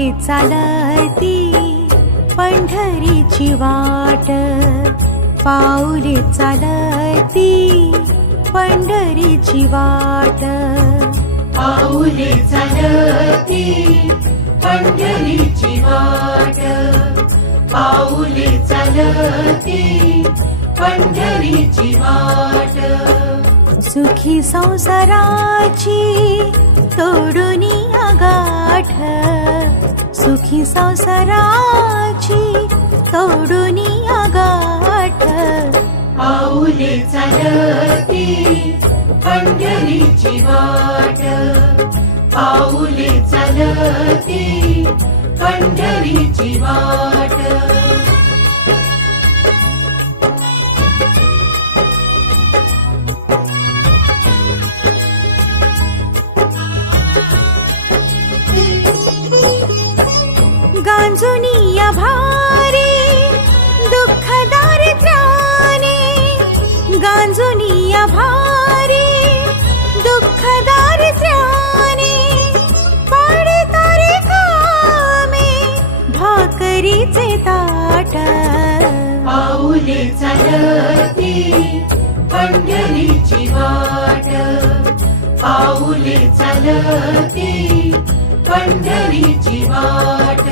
पाऊले चालती पंढरीची वाट, पाऊले चालती पंढरीची वाट, पाऊले चालती पंढरीची वाट, पाऊले चालती पंढरीची वाट. सुखी संसाराची तोडून गाठ, सुखी संसाराची तोडून गाठ. पाऊले चालती पंढरीची वाट, पाऊले चालती पंढरीची वाट. गांजुनिया भारी दुःख दारिद्र्याने, गांजुनिया भारी दुःख दारिद्र्याने, पडतारे कामे भाकरीचे ताट. पाऊले चालती पंढरीची वाट, पाऊले चालती पंढरीची वाट.